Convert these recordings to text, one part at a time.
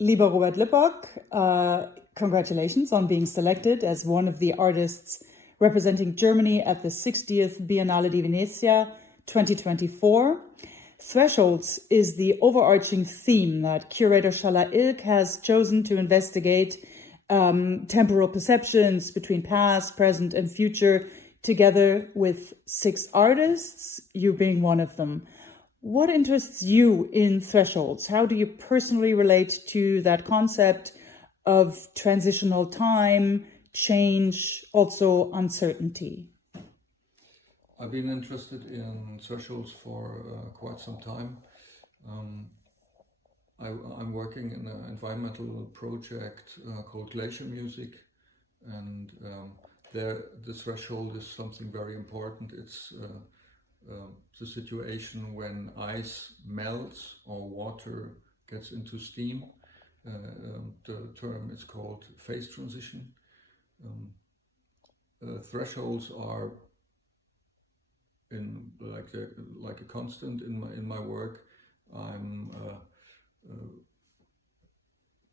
Lieber Robert Lippok, congratulations on being selected as one of the artists representing Germany at the 60th Biennale di Venezia 2024. Thresholds is the overarching theme that curator Çağla Ilk has chosen to investigate temporal perceptions between past, present, and future, together with 6 artists, you being one of them. What interests you in Thresholds? How do you personally relate to that concept of transitional time, change, also uncertainty? I've been interested in Thresholds for quite some time. I'm working in an environmental project called Glacier Music, and there the threshold is something very important. It's the situation when ice melts or water gets into steam. The term is called phase transition. Thresholds are in like a constant in my work. I'm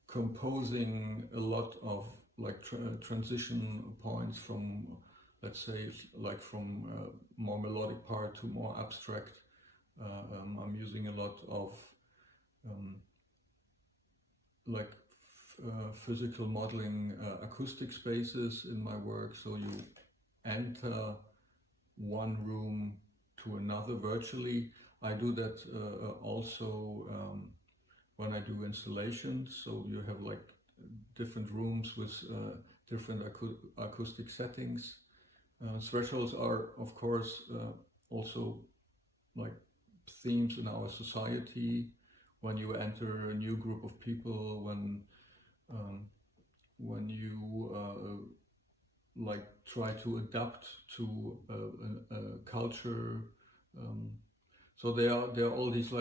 composing a lot of transition points from, let's say, from more melodic part to more abstract. I'm using a lot of physical modeling acoustic spaces in my work. So you enter one room to another virtually. I do that also when I do installations. So you have different rooms with different acoustic settings. Thresholds are, of course, also themes in our society. When you enter a new group of people, when you try to adapt to a culture. So there are all these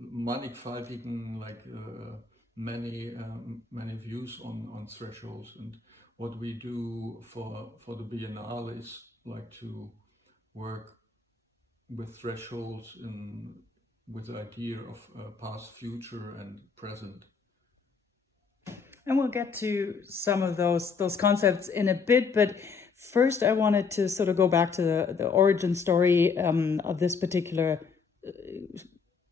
mannigfaltigen many views on thresholds, and what we do for the Biennale is to work with thresholds with the idea of past, future, and present. And we'll get to some of those concepts in a bit, but first I wanted to sort of go back to the origin story of this particular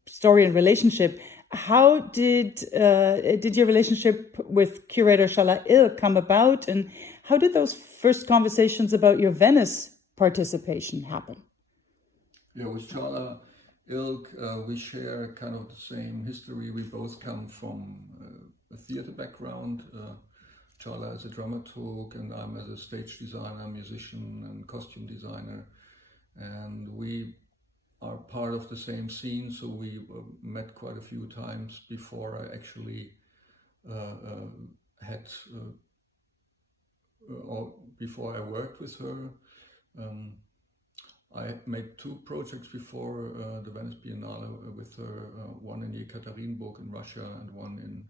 story and relationship. How did your relationship with curator Çağla Ilk come about, and how did those first conversations about your Venice participation happen? Yeah, with Çağla Ilk, we share kind of the same history. We both come from a theater background. Çağla as a dramaturg, and I'm as a stage designer, musician, and costume designer. And we are part of the same scene, so we met quite a few times before I actually before I worked with her. I made 2 projects before the Venice Biennale with her, one in Ekaterinburg in Russia and one in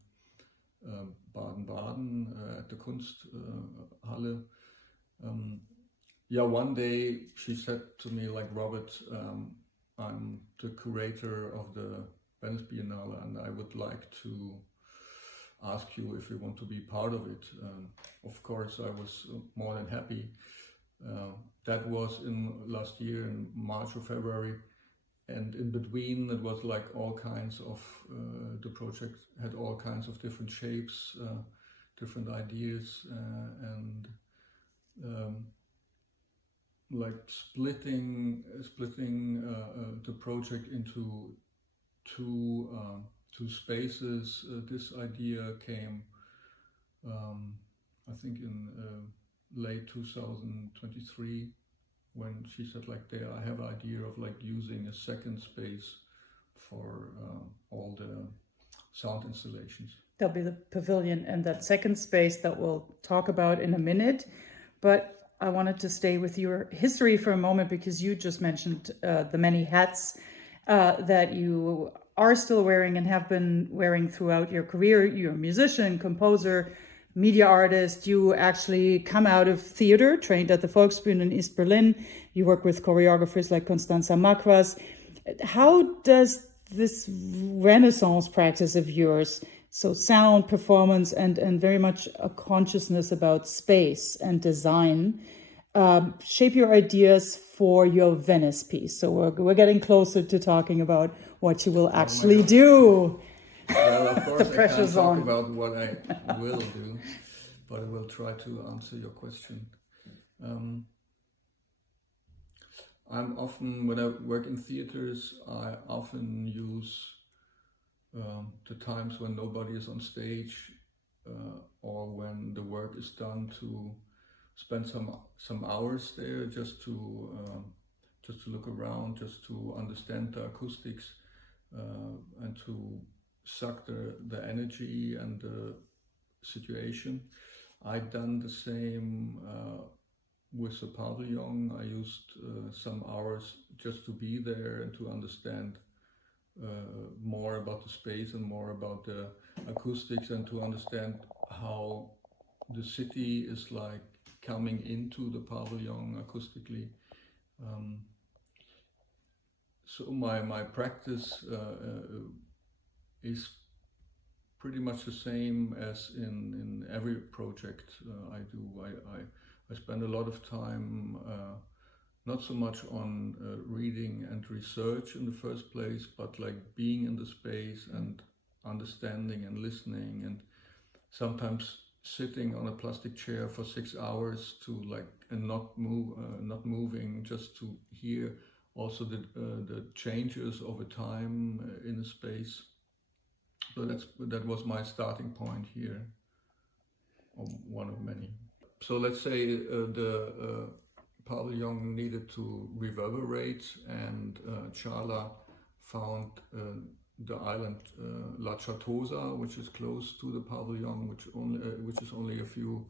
Baden-Baden at the Kunsthalle. One day she said to me, Robert, I'm the curator of the Venice Biennale and I would like to ask you if you want to be part of it. Of course, I was more than happy. That was in last year in March or February, and in between it was all kinds of the project had all kinds of different shapes, different ideas, and splitting the project into two spaces. This idea came I think in late 2023, when she said I have an idea of using a second space for all the sound installations. There'll be the pavilion and that second space that we'll talk about in a minute. But I wanted to stay with your history for a moment, because you just mentioned the many hats that you are still wearing and have been wearing throughout your career. You're a musician, composer, media artist. You actually come out of theater, trained at the Volksbühne in East Berlin. You work with choreographers like Constanza Macras. How does this Renaissance practice of yours So sound, performance, and very much a consciousness about space and design shape your ideas for your Venice piece. So we're getting closer to talking about what you will actually do. Well, of course, The pressure's I can't talk on. about what I will do, but I will try to answer your question. I'm often, when I work in theaters, I often use the times when nobody is on stage or when the work is done to spend some hours there just to look around, just to understand the acoustics and to suck the energy and the situation. I've done the same with the pavilion. I used some hours just to be there and to understand more about the space and more about the acoustics and to understand how the city is like coming into the pavilion acoustically. So my practice is pretty much the same as in every project I do. I spend a lot of time not so much on reading and research in the first place, but like being in the space and understanding and listening, and sometimes sitting on a plastic chair for 6 hours to and not moving, just to hear also the changes over time in a space. So that was my starting point here, or one of many. So let's say the pavilion needed to reverberate, and Çağla found the island La Certosa, which is close to the pavilion, which is only a few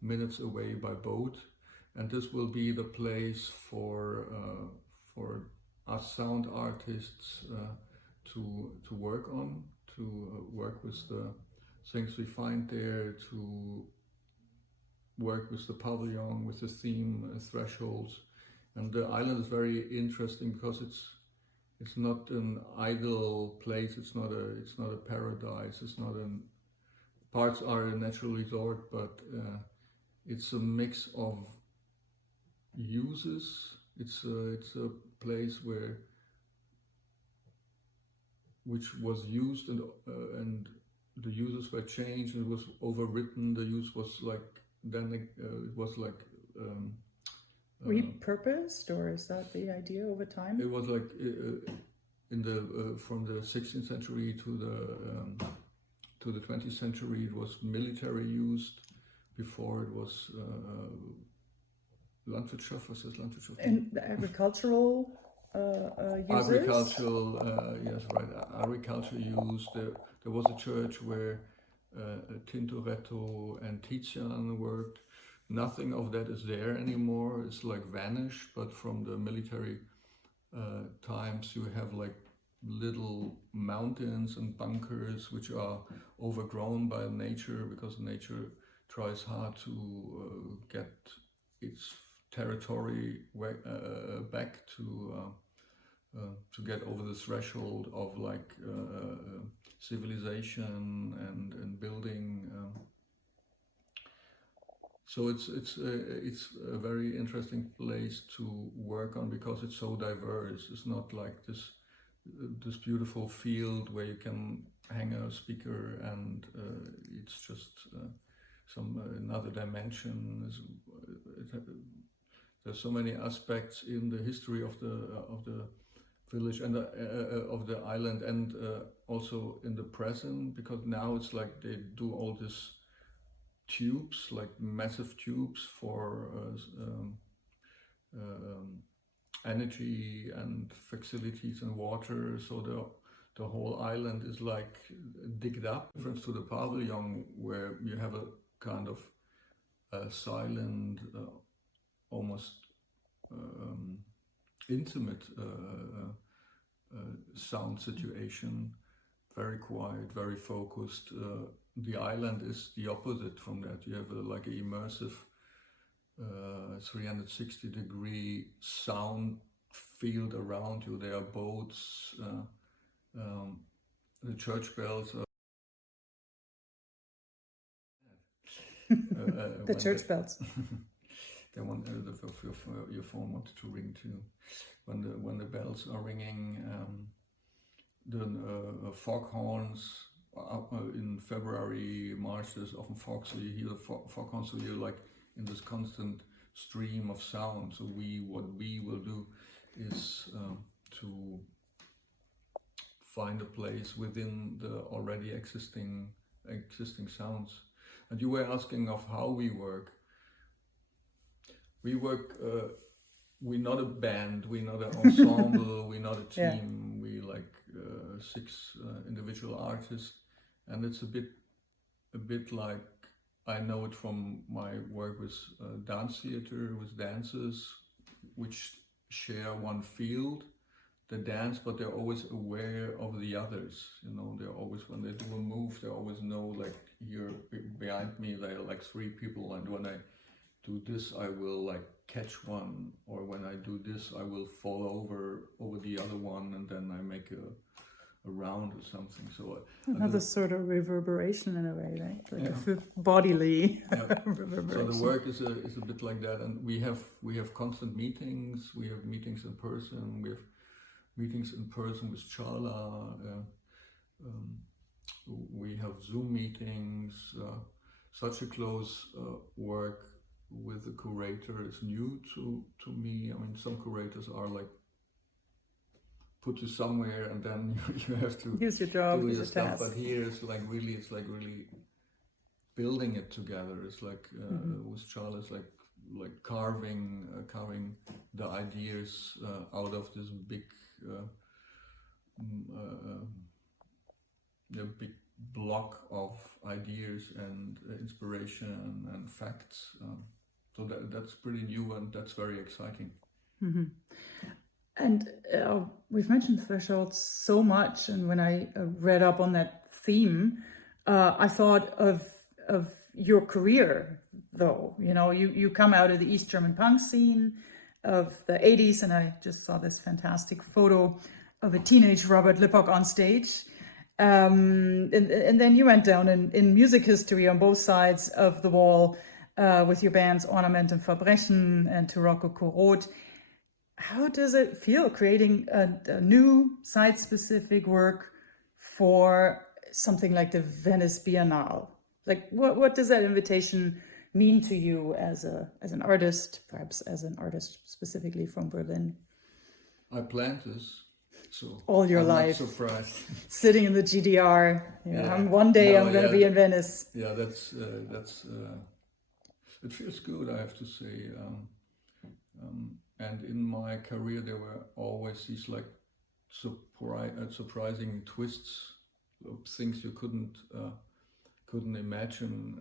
minutes away by boat, and this will be the place for us sound artists to work on, to work with the things we find there, to work with the pavilion, with the theme thresholds. And the island is very interesting because it's not an idle place. It's not a paradise. It's not parts are a natural resort, but it's a mix of uses. It's a place which was used and the uses were changed. It was overwritten. The use was it was like repurposed, or is that the idea over time? It was like in the from the 16th century to the 20th century, it was military used. Before it was Landwirtschaft. Was das Landwirtschaft? And the agricultural uses? Agricultural, yes, right. Agriculture use. There was a church where Tintoretto and Tizian worked. Nothing of that is there anymore. It's like vanished. But from the military times, you have like little mountains and bunkers which are overgrown by nature, because nature tries hard to get its territory back to get over the threshold of like civilization and building. So it's a very interesting place to work on because it's so diverse. It's not like this beautiful field where you can hang a speaker and it's just another dimension. There's so many aspects in the history of the village and of the island, and also in the present, because now it's like they do all this tubes, like massive tubes for energy and facilities and water. So the whole island is like digged up. Different to the pavilion, where you have a kind of silent, almost intimate sound situation, very quiet, very focused. The island is the opposite from that. You have like an immersive 360-degree sound field around you. There are boats, the church bells are The church bells. Then one your phone wanted to ring too. When the bells are ringing, the foghorns in February, March. There's often fog, so you hear the foghorns. So you're like in this constant stream of sound. So what we will do is to find a place within the already existing sounds. And you were asking of how we work. We're not a band, we're not an ensemble, we're not a team. We like 6 individual artists, and it's a bit like, I know it from my work with dance theater, with dancers, which share one field, the dance, but they're always aware of the others. You know, they're always, when they do a move, they always know, like, here behind me there are like 3 people, and when I do this I will like catch one, or when I do this I will fall over the other one, and then I make a round or something. So another sort of reverberation in a way, right? Like a bodily reverberation. So the work is a bit like that, and we have constant meetings. We have meetings in person. We have meetings in person with Çağla. We have Zoom meetings. Such a close work with the curator is new to me. I mean, some curators are like, put you somewhere and then you have to use your job, do use your your stuff. task. But here it's like really building it together. It's like with Çağla, it's like carving the ideas out of this big big block of ideas and inspiration and facts. So that's pretty new, and that's very exciting. Mm-hmm. And we've mentioned thresholds so much, and when I read up on that theme, I thought of your career, though. You know, you come out of the East German punk scene of the 80s, and I just saw this fantastic photo of a teenage Robert Lippok on stage. And then you went down in music history on both sides of the wall with your bands Ornament and Verbrechen and To Rococo Road. How does it feel creating a new site-specific work for something like the Venice Biennale? Like, what does that invitation mean to you as an artist, perhaps as an artist specifically from Berlin? I planned this, so all your I'm life, not surprised. Sitting in the GDR, one day I'm going to be in Venice. Yeah, that's it feels good, I have to say. And in my career, there were always these like surprising twists of things you couldn't imagine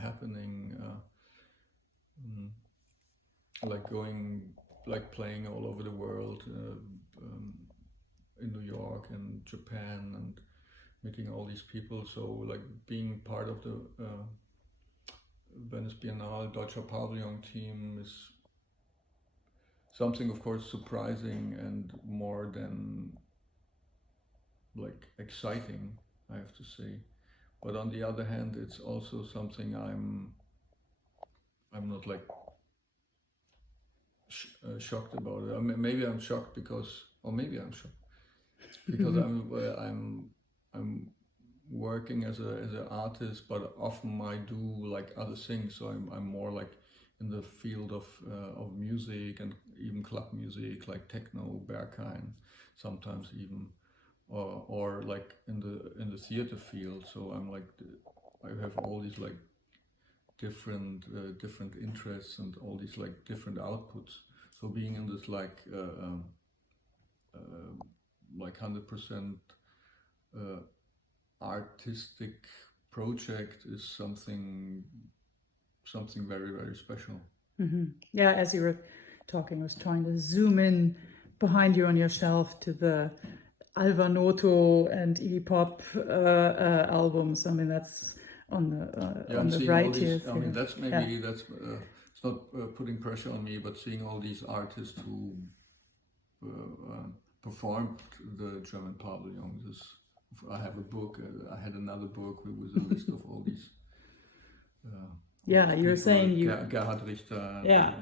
happening. Like playing all over the world, in New York and Japan, and meeting all these people. So like being part of the Venice Biennale Deutscher Pavillon team is something, of course, surprising and more than like exciting, I have to say. But on the other hand, it's also something I'm not like shocked about it. I mean, maybe I'm shocked because I'm working as an artist, but often I do like other things. So I'm more like in the field of music, and even club music, like techno, Berghain, sometimes even, or like in the theater field. So I'm like I have all these like different interests and all these like different outputs. So being in this like 100% artistic project is something very, very special. Mm-hmm. Yeah, as you were talking, I was trying to zoom in behind you on your shelf to the Alvanoto and Iggy Pop albums. I mean, that's on the right here. I mean, that's maybe that's it's not putting pressure on me, but seeing all these artists who performed the German Pavilion. I have a book. I had another book with a list of all these Yeah, you're saying you. Gerhard Richter. Yeah.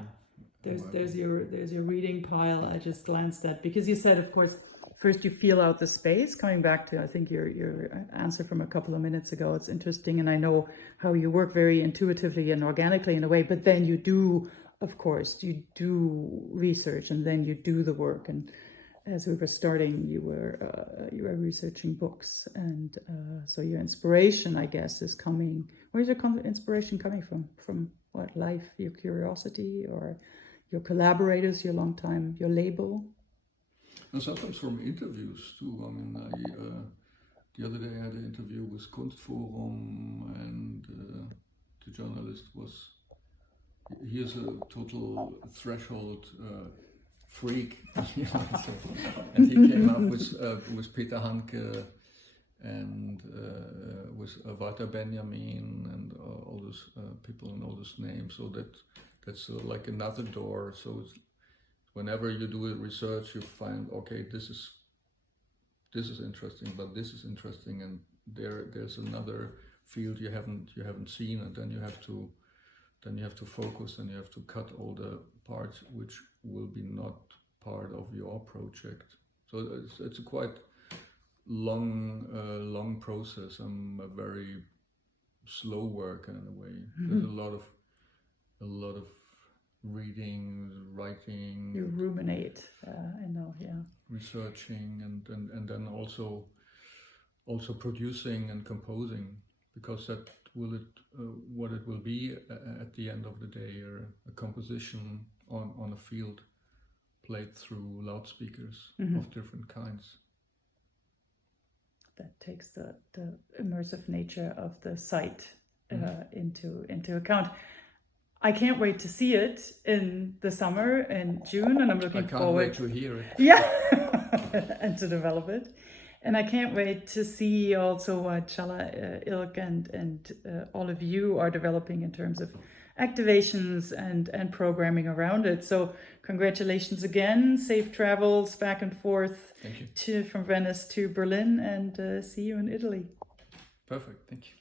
There's your reading pile. I just glanced at, because you said, of course, first you feel out the space. Coming back to, I think, your answer from a couple of minutes ago, it's interesting, and I know how you work very intuitively and organically in a way. But then you do, of course, you do research, and then you do the work. And as we were starting, you were researching books, and so your inspiration, I guess, is coming. Where's your inspiration coming from? From what, life, your curiosity, or your collaborators, your label? And sometimes from interviews too. I mean, the other day I had an interview with Kunstforum, and the journalist he is a total threshold freak, so, and he came up with Peter Handke and with Walter Benjamin and all those people and all those names. So that's like another door. So whenever you do a research, you find, okay, this is interesting, but this is interesting, and there's another field you haven't seen, and then you have to focus, and you have to cut all the parts which will be not part of your project. So it's a quite long process. I'm a very slow worker in a way. Mm-hmm. There's a lot of reading, writing. You ruminate. I know, yeah. Researching, and then also producing and composing, because that what it will be at the end of the day, a composition on a field played through loudspeakers of different kinds. That takes the immersive nature of the site into account. I can't wait to see it in the summer in June, and I'm looking forward. I can't wait to hear it. Yeah, and to develop it. And I can't wait to see also what Çağla Ilk and all of you are developing in terms of activations and programming around it. So congratulations again. Safe travels back and forth. Thank you. From Venice to Berlin, and see you in Italy. Perfect. Thank you.